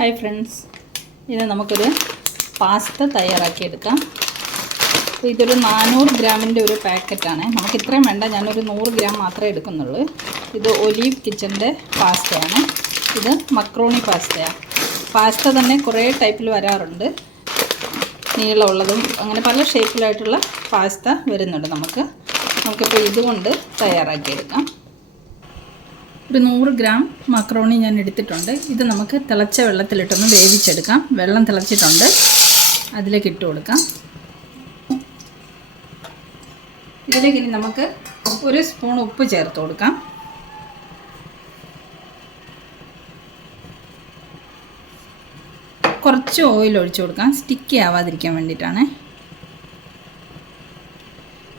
Hi friends, ഇത് നമുക്കൊരു pasta തയ്യാറാക്കിയെടുക്കാം. അപ്പോൾ ഇതൊരു 400 ഗ്രാമിൻ്റെ ഒരു പാക്കറ്റാണ്. നമുക്ക് ഇത്രയും വേണ്ട, ഞാനൊരു 100 ഗ്രാം മാത്രമേ എടുക്കുന്നുള്ളൂ. ഇത് ഒലീവ് കിച്ചൻ്റെ പാസ്തയാണ്. ഇത് മക്രോണി പാസ്തയാണ്. പാസ്ത തന്നെ കുറേ ടൈപ്പിൽ വരാറുണ്ട്, നീളമുള്ളതും അങ്ങനെ പല ഷേപ്പിലായിട്ടുള്ള പാസ്ത വരുന്നുണ്ട്. നമുക്കിപ്പോൾ ഇതുകൊണ്ട് തയ്യാറാക്കിയെടുക്കാം. ഒരു 100 ഗ്രാം മക്രോണി ഞാൻ എടുത്തിട്ടുണ്ട്. ഇത് നമുക്ക് തിളച്ച വെള്ളത്തിലിട്ടൊന്ന് വേവിച്ചെടുക്കാം. വെള്ളം തിളച്ചിട്ടുണ്ട്, അതിലേക്ക് ഇട്ട് കൊടുക്കാം. ഇതിലേക്ക് ഇനി നമുക്ക് 1 സ്പൂൺ ഉപ്പ് ചേർത്ത് കൊടുക്കാം. കുറച്ച് ഓയിൽ ഒഴിച്ചു കൊടുക്കാം, സ്റ്റിക്കി ആവാതിരിക്കാൻ വേണ്ടിയിട്ടാണ്.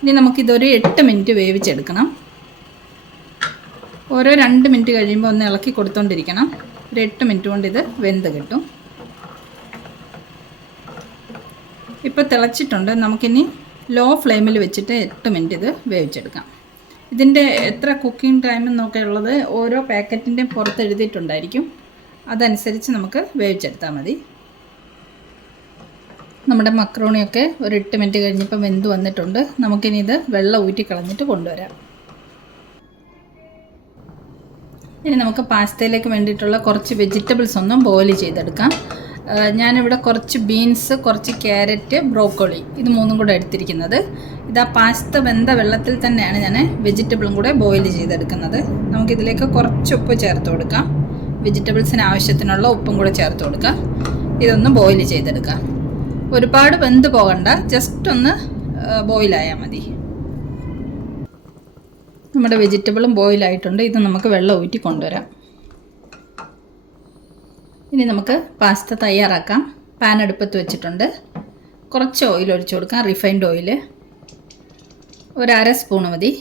ഇനി നമുക്കിതൊരു 8 മിനിറ്റ് വേവിച്ചെടുക്കണം. ഓരോ 2 മിനിറ്റ് കഴിയുമ്പോൾ ഒന്ന് ഇളക്കി കൊടുത്തോണ്ടിരിക്കണം. ഒരു 8 മിനിറ്റ് കൊണ്ട് ഇത് വെന്ത് കിട്ടും. ഇപ്പോൾ തിളച്ചിട്ടുണ്ട്. നമുക്കിനി ലോ ഫ്ലെയിമിൽ വെച്ചിട്ട് 8 മിനിറ്റ് ഇത് വേവിച്ചെടുക്കാം. ഇതിൻ്റെ എത്ര കുക്കിംഗ് ടൈം എന്നൊക്കെ ഉള്ളത് ഓരോ പാക്കറ്റിൻ്റെയും പുറത്ത് എഴുതിയിട്ടുണ്ടായിരിക്കും. അതനുസരിച്ച് നമുക്ക് വേവിച്ചെടുത്താൽ മതി. നമ്മുടെ മക്രോണിയൊക്കെ ഒരു 8 മിനിറ്റ് കഴിഞ്ഞപ്പോൾ വെന്ത് വന്നിട്ടുണ്ട്. നമുക്കിനി ഇത് വെള്ളം ഊറ്റി കളഞ്ഞിട്ട് കൊണ്ടുവരാം. ഇനി നമുക്ക് പാസ്തയിലേക്ക് വേണ്ടിയിട്ടുള്ള കുറച്ച് വെജിറ്റബിൾസ് ഒന്നും ബോയിൽ ചെയ്തെടുക്കാം. ഞാനിവിടെ കുറച്ച് ബീൻസ്, കുറച്ച് ക്യാരറ്റ്, ബ്രോക്കോളി, ഇത് 3 കൂടെ എടുത്തിരിക്കുന്നത്. ഇതാ പാസ്ത വെന്ത വെള്ളത്തിൽ തന്നെയാണ് ഞാൻ വെജിറ്റബിളും കൂടെ ബോയിൽ ചെയ്തെടുക്കുന്നത്. നമുക്കിതിലേക്ക് കുറച്ച് ഉപ്പ് ചേർത്ത് കൊടുക്കാം. വെജിറ്റബിൾസിന് ആവശ്യത്തിനുള്ള ഉപ്പും കൂടെ ചേർത്ത് കൊടുക്കാം. ഇതൊന്ന് ബോയിൽ ചെയ്തെടുക്കാം. ഒരുപാട് വെന്ത് പോകണ്ട, ജസ്റ്റ് ഒന്ന് ബോയിലായാൽ മതി. നമ്മുടെ വെജിറ്റബിളും ബോയിലായിട്ടുണ്ട്. ഇത് നമുക്ക് വെള്ളം ഊറ്റി കൊണ്ടുവരാം. ഇനി നമുക്ക് പാസ്ത തയ്യാറാക്കാം. പാൻ അടുപ്പത്ത് വെച്ചിട്ടുണ്ട്. കുറച്ച് ഓയിൽ ഒഴിച്ചു കൊടുക്കാം, റിഫൈൻഡ് ഓയിൽ. ഒരു 1/2 സ്പൂൺ മതി.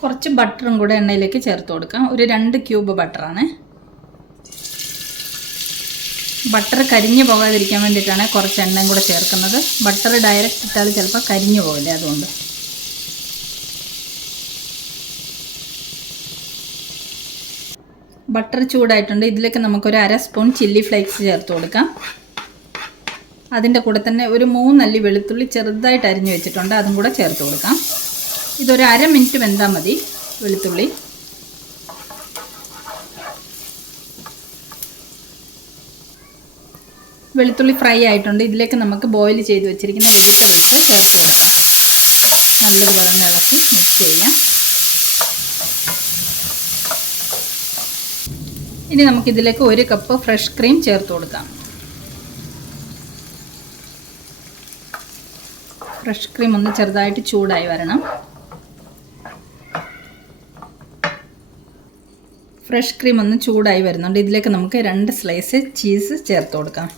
കുറച്ച് ബട്ടറും കൂടെ എണ്ണയിലേക്ക് ചേർത്ത് കൊടുക്കാം. ഒരു 2 ക്യൂബ് ബട്ടറാണ്. ബട്ടർ കരിഞ്ഞു പോകാതിരിക്കാൻ വേണ്ടിയിട്ടാണ് കുറച്ച് എണ്ണയും കൂടെ ചേർക്കുന്നത്. ബട്ടർ ഡയറക്റ്റ് ഇട്ടാൽ ചിലപ്പോൾ കരിഞ്ഞു പോകില്ല, അതുകൊണ്ട്. ബട്ടർ ചൂടായിട്ടുണ്ട്. ഇതിലേക്ക് നമുക്കൊരു 1/2 സ്പൂൺ ചില്ലി ഫ്ലേക്സ് ചേർത്ത് കൊടുക്കാം. അതിൻ്റെ കൂടെ തന്നെ ഒരു 3 അല്ലി വെളുത്തുള്ളി ചെറുതായിട്ട് അരിഞ്ഞു വെച്ചിട്ടുണ്ട്, അതും കൂടെ ചേർത്ത് കൊടുക്കാം. ഇതൊരു 1/2 മിനിറ്റ് വെന്താൽ മതി. വെളുത്തുള്ളി ഫ്രൈ ആയിട്ടുണ്ട്. ഇതിലേക്ക് നമുക്ക് ബോയിൽ ചെയ്ത് വെച്ചിരിക്കുന്ന വെജിറ്റബിൾസ് ചേർത്ത് കൊടുക്കാം. നല്ലതുപോലെ ഇളക്കി മിക്സ് ചെയ്യാം. ഇനി നമുക്കിതിലേക്ക് 1 കപ്പ് ഫ്രഷ് ക്രീം ചേർത്ത് കൊടുക്കാം. ഫ്രഷ് ക്രീം ഒന്ന് ചെറുതായിട്ട് ചൂടായി വരണം. ഫ്രഷ് ക്രീം ഒന്ന് ചൂടായി വരുന്നുണ്ട്. ഇതിലേക്ക് നമുക്ക് 2 സ്ലൈസ് ചീസ് ചേർത്ത് കൊടുക്കാം.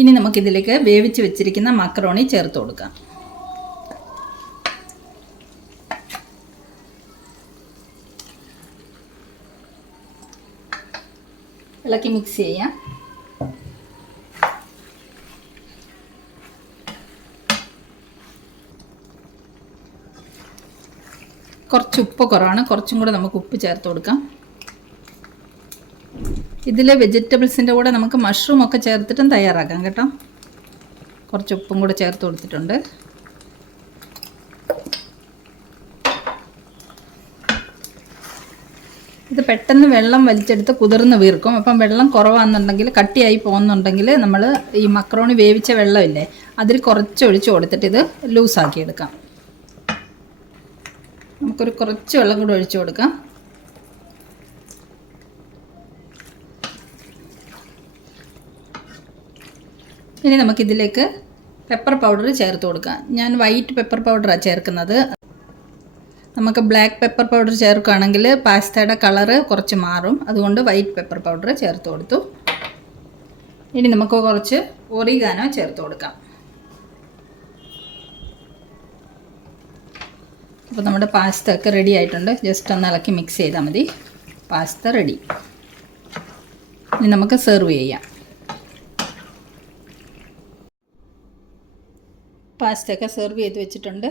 ഇനി നമുക്കിതിലേക്ക് വേവിച്ച് വെച്ചിരിക്കുന്ന മക്രോണി ചേർത്ത് കൊടുക്കാം. ഇളക്കി മിക്സ് ചെയ്യാം. കുറച്ച് ഉപ്പ് കുറവാണ്, കുറച്ചും കൂടെ നമുക്ക് ഉപ്പ് ചേർത്ത് കൊടുക്കാം. ഇതിൽ വെജിറ്റബിൾസിൻ്റെ കൂടെ നമുക്ക് മഷ്റൂം ഒക്കെ ചേർത്തിട്ടും തയ്യാറാക്കാം കേട്ടോ. കുറച്ച് ഉപ്പും കൂടെ ചേർത്ത് കൊടുത്തിട്ടുണ്ട്. ഇത് പെട്ടെന്ന് വെള്ളം വലിച്ചെടുത്ത് കുതിർന്ന് വീർക്കും. അപ്പം വെള്ളം കുറവാണെന്നുണ്ടെങ്കിൽ, കട്ടിയായി പോകുന്നുണ്ടെങ്കിൽ, നമ്മൾ ഈ മക്രോണി വേവിച്ച വെള്ളമില്ലേ, അതിൽ കുറച്ച് ഒഴിച്ച് കൊടുത്തിട്ട് ഇത് ലൂസാക്കിയെടുക്കാം. നമുക്കൊരു കുറച്ച് വെള്ളം കൂടെ ഒഴിച്ച് കൊടുക്കാം. ഇനി നമുക്കിതിലേക്ക് പെപ്പർ പൗഡർ ചേർത്ത് കൊടുക്കാം. ഞാൻ വൈറ്റ് പെപ്പർ പൗഡറാണ് ചേർക്കുന്നത്. നമുക്ക് ബ്ലാക്ക് പെപ്പർ പൗഡർ ചേർക്കുകയാണെങ്കിൽ പാസ്തയുടെ കളറ് കുറച്ച് മാറും. അതുകൊണ്ട് വൈറ്റ് പെപ്പർ പൗഡർ ചേർത്ത് കൊടുത്തു. ഇനി നമുക്ക് കുറച്ച് ഒറിഗാനോ ചേർത്ത് കൊടുക്കാം. അപ്പോൾ നമ്മുടെ പാസ്ത ഒക്കെ റെഡി ആയിട്ടുണ്ട്. ജസ്റ്റ് ഒന്ന് ഇളക്കി മിക്സ് ചെയ്താൽ മതി. Pasta ready. ഇനി നമുക്ക് സെർവ് ചെയ്യാം. പാസ്റ്റയൊക്കെ സെർവ് ചെയ്ത് വെച്ചിട്ടുണ്ട്.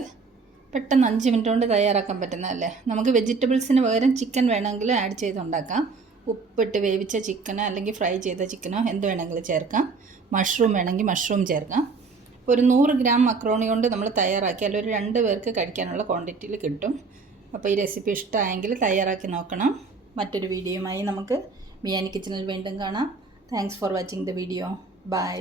പെട്ടെന്ന് 5 മിനിറ്റ് കൊണ്ട് തയ്യാറാക്കാൻ പറ്റുന്നതല്ലേ. നമുക്ക് വെജിറ്റബിൾസിന് പകരം ചിക്കൻ വേണമെങ്കിൽ ആഡ് ചെയ്തുണ്ടാക്കാം. ഉപ്പിട്ട് വേവിച്ച ചിക്കനോ അല്ലെങ്കിൽ ഫ്രൈ ചെയ്ത ചിക്കനോ എന്ത് വേണമെങ്കിലും ചേർക്കാം. മഷ്റൂം വേണമെങ്കിൽ മഷ്റൂം ചേർക്കാം. ഒരു 100 ഗ്രാം മക്രോണി കൊണ്ട് നമ്മൾ തയ്യാറാക്കിയാൽ ഒരു 2 പേർക്ക് കഴിക്കാനുള്ള ക്വാണ്ടിറ്റിയിൽ കിട്ടും. അപ്പോൾ ഈ റെസിപ്പി ഇഷ്ടമായെങ്കിൽ തയ്യാറാക്കി നോക്കണം. മറ്റൊരു വീഡിയോയുമായി നമുക്ക് ബിയാനി കിച്ചണിൽ വീണ്ടും കാണാം. Thanks for watching the video. By.